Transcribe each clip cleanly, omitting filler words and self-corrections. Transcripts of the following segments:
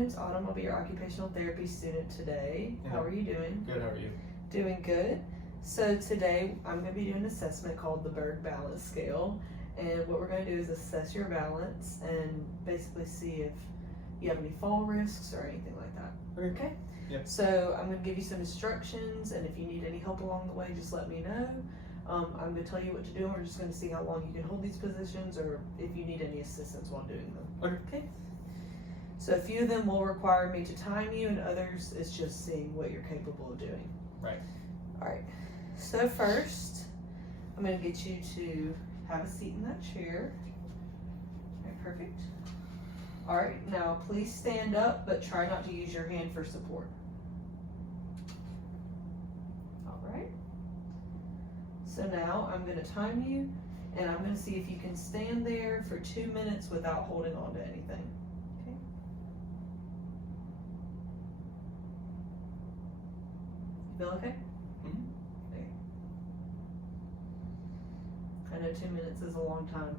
name's Autumn. I'll be your occupational therapy student today. Yeah. How are you doing? Good, how are you? Doing good. So today I'm going to be doing an assessment called the Berg balance scale. And what we're going to do is assess your balance and basically see if you have any fall risks or anything like that. Okay? Yep. So I'm going to give you some instructions, and if you need any help along the way, just let me know. I'm going to tell you what to do, and we're just going to see how long you can hold these positions or if you need any assistance while doing them. Okay? So a few of them will require me to time you, and others it's just seeing what you're capable of doing. Right. Alright, so first, I'm going to get you to have a seat in that chair. Alright, perfect. Alright, now please stand up, but try not to use your hand for support. Alright. So now I'm going to time you, and I'm going to see if you can stand there for 2 minutes without holding on to anything. Okay? You feel okay? Mm-hmm. There. I know 2 minutes is a long time.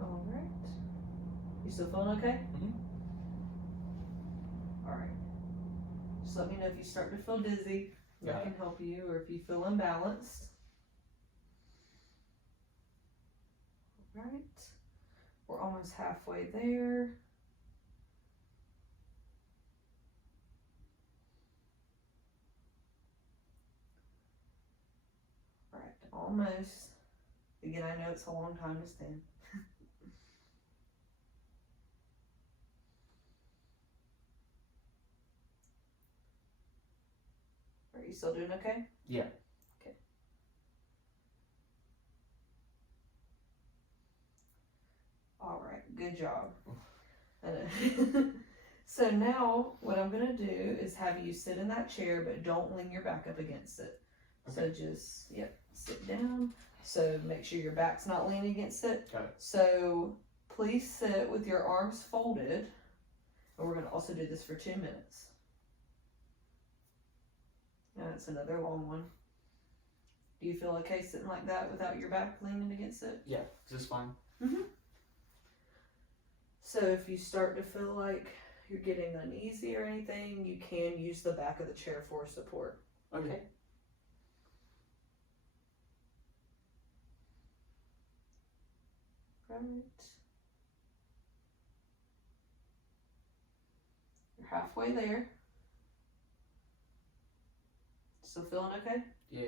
Alright. You still feeling okay? Mm-hmm. Alright. Just let me know if you start to feel dizzy. I Yeah. can help you, or if you feel imbalanced. Alright. We're almost halfway there. Alright, almost. Again, I know it's a long time to stand. Are you still doing okay? Yeah. Okay. Alright, good job. I know. So now what I'm gonna do is have you sit in that chair, but don't lean your back up against it. So Okay. just, yep, sit down. So make sure your back's not leaning against it. Got it. So please sit with your arms folded. And we're gonna also do this for 2 minutes. Now it's another long one. Do you feel okay sitting like that without your back leaning against it? Yeah, is this fine? Mm-hmm. So if you start to feel like you're getting uneasy or anything, you can use the back of the chair for support. Okay. Right. You're halfway there. Still feeling okay? Yeah.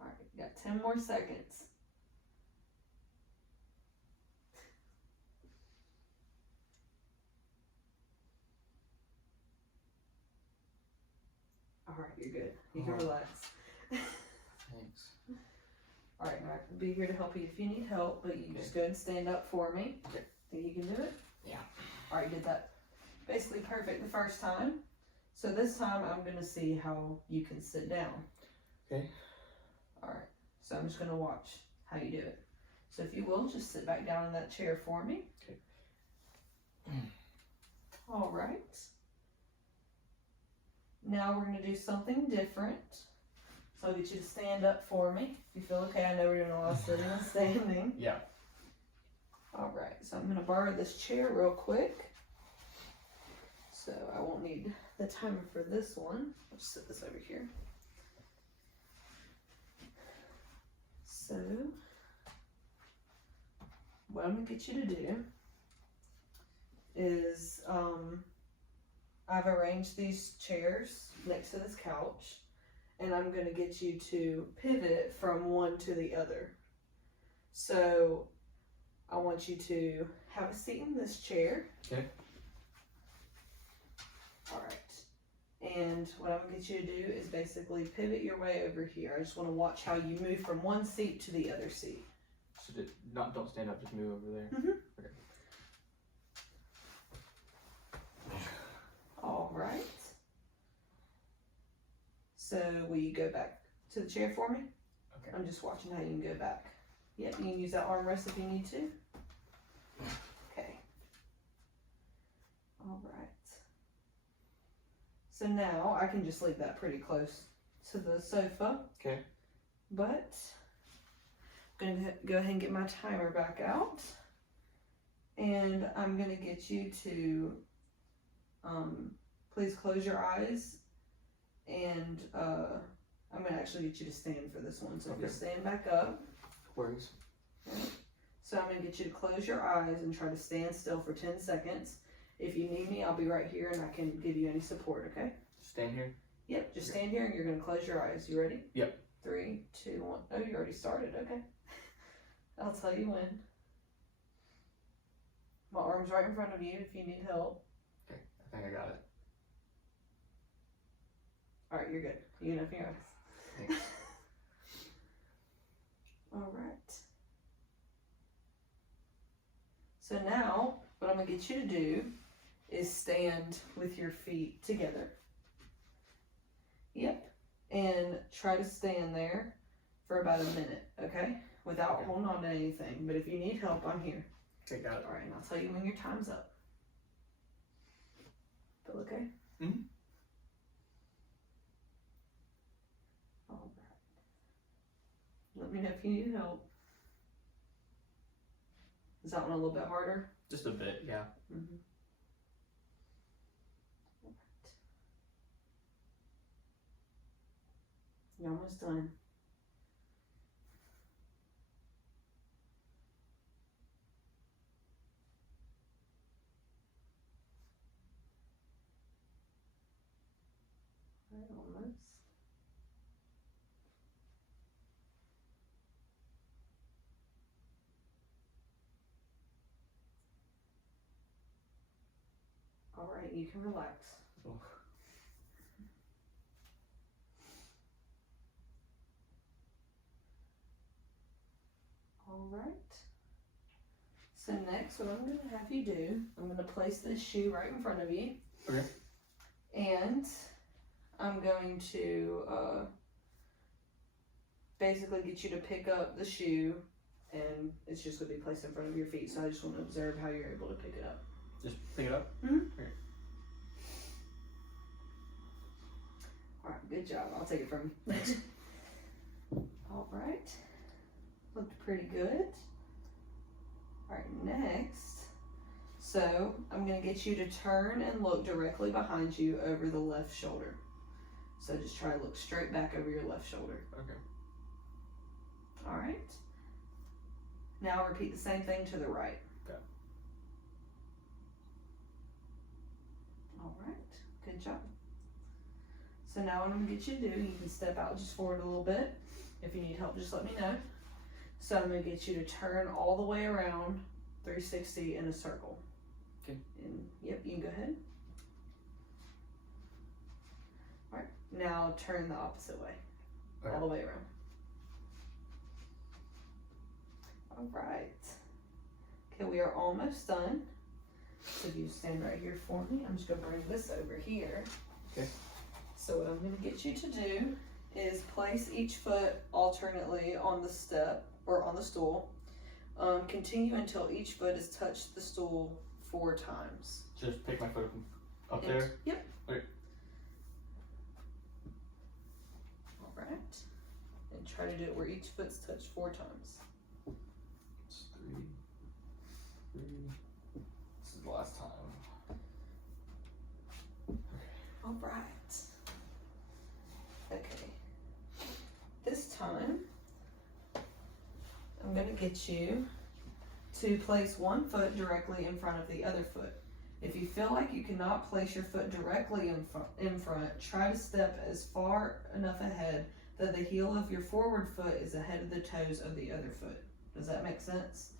Alright, you got 10 more seconds. Alright, you're good. You can relax. Thanks. Alright, I'll be here to help you if you need help, but you just go ahead and stand up for me. Okay. Think you can do it? Yeah. Alright, you did that basically perfect the first time. So this time I'm going to see how you can sit down. Okay. Alright, so I'm just going to watch how you do it. So if you will, just sit back down in that chair for me. Okay. Alright. Now we're going to do something different. So I'll get you to stand up for me. If you feel okay, I know we're doing a lot of sitting and standing. Yeah. Alright, so I'm going to borrow this chair real quick. So I won't need the timer for this one. I'll just set this over here. So, what I'm going to get you to do is, I've arranged these chairs next to this couch, and I'm going to get you to pivot from one to the other. So, I want you to have a seat in this chair. Okay. Alright. And what I'm going to get you to do is basically pivot your way over here. I just want to watch how you move from one seat to the other seat. So don't stand up, just move over there. Mm-hmm. Okay. Alright. So will you go back to the chair for me? Okay. I'm just watching how you can go back. Yep, you can use that armrest if you need to. Okay. So now I can just leave that pretty close to the sofa. Okay. But I'm gonna go ahead and get my timer back out. And I'm gonna get you to please close your eyes, and I'm gonna actually get you to stand for this one. So if you stand back up. Worries. So I'm gonna get you to close your eyes and try to stand still for 10 seconds. If you need me, I'll be right here and I can give you any support, okay? Stand here? Yep, just stand here and you're gonna close your eyes. You ready? Yep. 3, 2, 1. Oh, you already started, okay. I'll tell you when. My arm's right in front of you if you need help. Okay, I think I got it. Alright, you're good. You can open your eyes. Thanks. Alright. So now, what I'm going to get you to do is stand with your feet together. Yep. And try to stand there for about a minute, okay? Without holding on to anything. But if you need help, I'm here. Okay, got it. Alright, and I'll tell you when your time's up. Feel okay? Mm-hmm. Alright. Let me know if you need help. Is that one a little bit harder? Just a bit, yeah. Mm-hmm. You're almost done. Right, almost. All right, you can relax. Oh. All right. So next, what I'm going to have you do, I'm going to place this shoe right in front of you. Okay. And I'm going to basically get you to pick up the shoe, and it's just going to be placed in front of your feet. So I just want to observe how you're able to pick it up. Just pick it up? Mm-hmm. Okay. Alright, good job. I'll take it from you. Alright. Looked pretty good. Alright, next. So, I'm going to get you to turn and look directly behind you over the left shoulder. So just try to look straight back over your left shoulder. Okay. Alright. Now repeat the same thing to the right. Okay. Alright, good job. So now what I'm going to get you to do, you can step out just forward a little bit. If you need help, just let me know. So I'm going to get you to turn all the way around 360 in a circle. Okay. And yep, you can go ahead. Alright, now turn the opposite way. Okay. All the way around. Alright. Okay, we are almost done. So if you stand right here for me, I'm just going to bring this over here. Okay. So what I'm going to get you to do is place each foot alternately on the step or on the stool. Continue until each foot has touched the stool 4 times. Just pick my foot up there? Yep. Okay. Alright. And try to do it where each foot's touched 4 times. It's 3. This is the last time. Alright. Okay. This time, I'm going to get you to place one foot directly in front of the other foot. If you feel like you cannot place your foot directly in front, try to step as far enough ahead that the heel of your forward foot is ahead of the toes of the other foot. Does that make sense?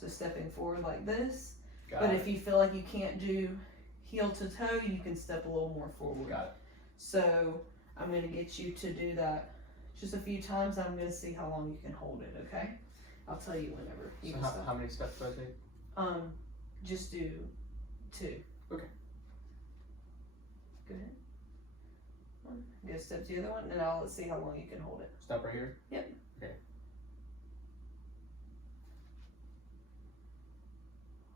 So stepping forward like this. But if you feel like you can't do heel to toe, you can step a little more forward. Got it. So I'm going to get you to do that just a few times. I'm going to see how long you can hold it, okay? I'll tell you whenever you can stop. How many steps do I take? Just do 2. Okay. Go ahead. Go step to the other one, and let's see how long you can hold it. Stop right here? Yep. Okay.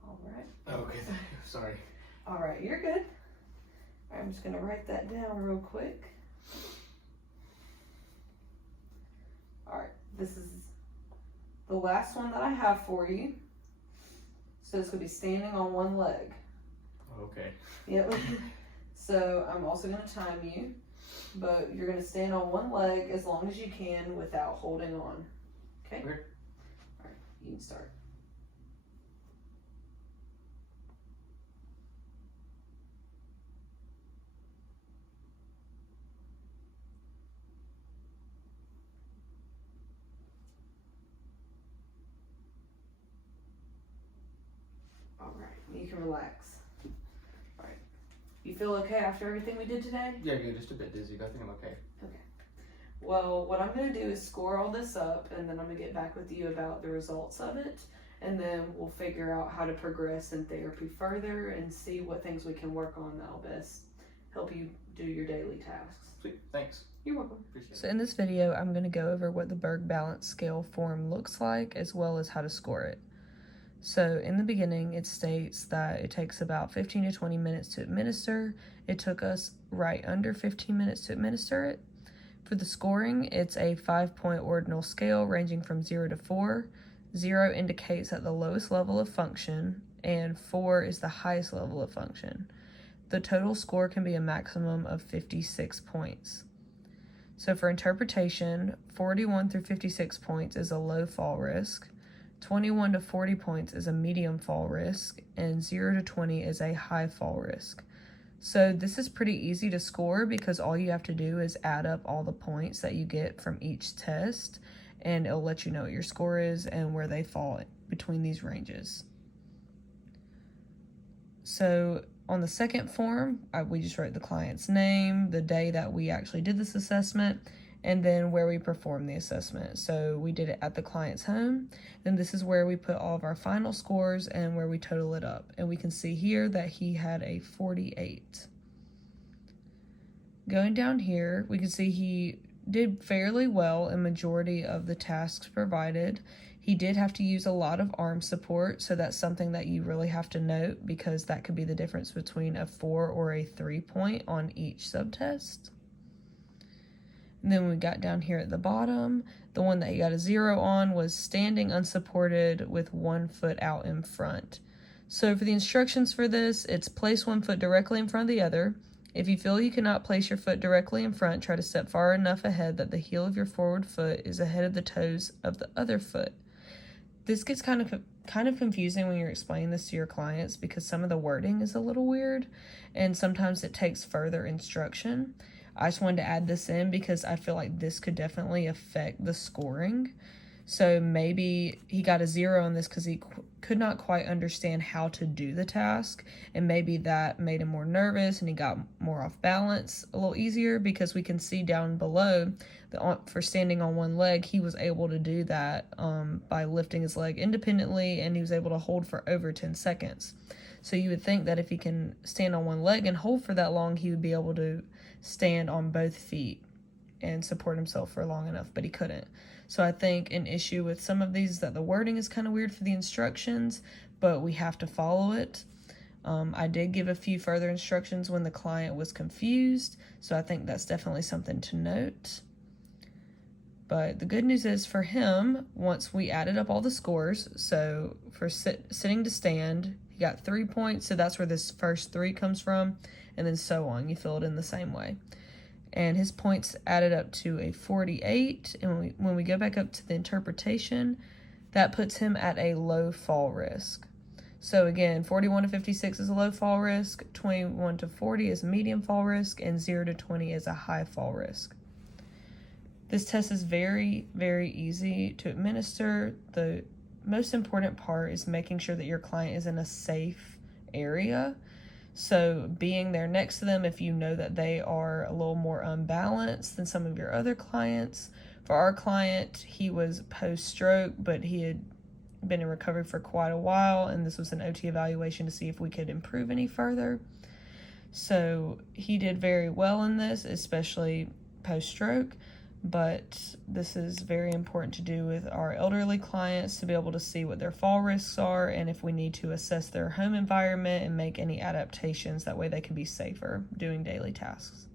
All right. Okay, sorry. All right, you're good. I'm just going to write that down real quick. Alright, this is the last one that I have for you. So it's going to be standing on one leg. Okay. Yep. So I'm also going to time you, but you're going to stand on one leg as long as you can without holding on. Okay? Okay. Alright, you can start. Alright, you can relax. Alright. You feel okay after everything we did today? Yeah, good. Just a bit dizzy, but I think I'm okay. Okay. Well, what I'm going to do is score all this up, and then I'm going to get back with you about the results of it, and then we'll figure out how to progress in therapy further and see what things we can work on that'll best help you do your daily tasks. Sweet. Thanks. You're welcome. Appreciate it. So in this video, I'm going to go over what the Berg balance scale form looks like, as well as how to score it. So in the beginning, it states that it takes about 15 to 20 minutes to administer. It took us right under 15 minutes to administer it. For the scoring, it's a 5-point ordinal scale ranging from 0 to 4. 0 indicates at the lowest level of function, and 4 is the highest level of function. The total score can be a maximum of 56 points. So for interpretation, 41 through 56 points is a low fall risk. 21 to 40 points is a medium fall risk, and 0 to 20 is a high fall risk. So this is pretty easy to score because all you have to do is add up all the points that you get from each test, and it'll let you know what your score is and where they fall between these ranges. So on the second form, we just wrote the client's name, the day that we actually did this assessment, and then where we performed the assessment. So we did it at the client's home. Then this is where we put all of our final scores and where we total it up. And we can see here that he had a 48. Going down here, we can see he did fairly well in majority of the tasks provided. He did have to use a lot of arm support, so that's something that you really have to note because that could be the difference between a 4 or a 3 point on each subtest. And then we got down here at the bottom, the one that he got a 0 on was standing unsupported with 1 foot out in front. So for the instructions for this, it's place 1 foot directly in front of the other. If you feel you cannot place your foot directly in front, try to step far enough ahead that the heel of your forward foot is ahead of the toes of the other foot. This gets kind of confusing when you're explaining this to your clients because some of the wording is a little weird and sometimes it takes further instruction. I just wanted to add this in because I feel like this could definitely affect the scoring. So maybe he got a 0 on this because he could not quite understand how to do the task, and maybe that made him more nervous and he got more off balance a little easier because we can see down below that for standing on one leg, he was able to do that by lifting his leg independently, and he was able to hold for over 10 seconds. So you would think that if he can stand on one leg and hold for that long, he would be able to stand on both feet and support himself for long enough, but he couldn't. So I think an issue with some of these is that the wording is kind of weird for the instructions, but we have to follow it. I did give a few further instructions when the client was confused, so I think that's definitely something to note. But the good news is for him, once we added up all the scores, so for sitting to stand, he got 3 points, so that's where this first 3 comes from, and then so on. You fill it in the same way. And his points added up to a 48, and when we go back up to the interpretation, that puts him at a low fall risk. So again, 41 to 56 is a low fall risk, 21 to 40 is medium fall risk, and 0 to 20 is a high fall risk. This test is very, very easy to administer. The most important part is making sure that your client is in a safe area. So being there next to them if you know that they are a little more unbalanced than some of your other clients. For our client, he was post-stroke, but he had been in recovery for quite a while, and this was an OT evaluation to see if we could improve any further. So he did very well in this, especially post-stroke, but this is very important to do with our elderly clients to be able to see what their fall risks are and if we need to assess their home environment and make any adaptations. That way they can be safer doing daily tasks.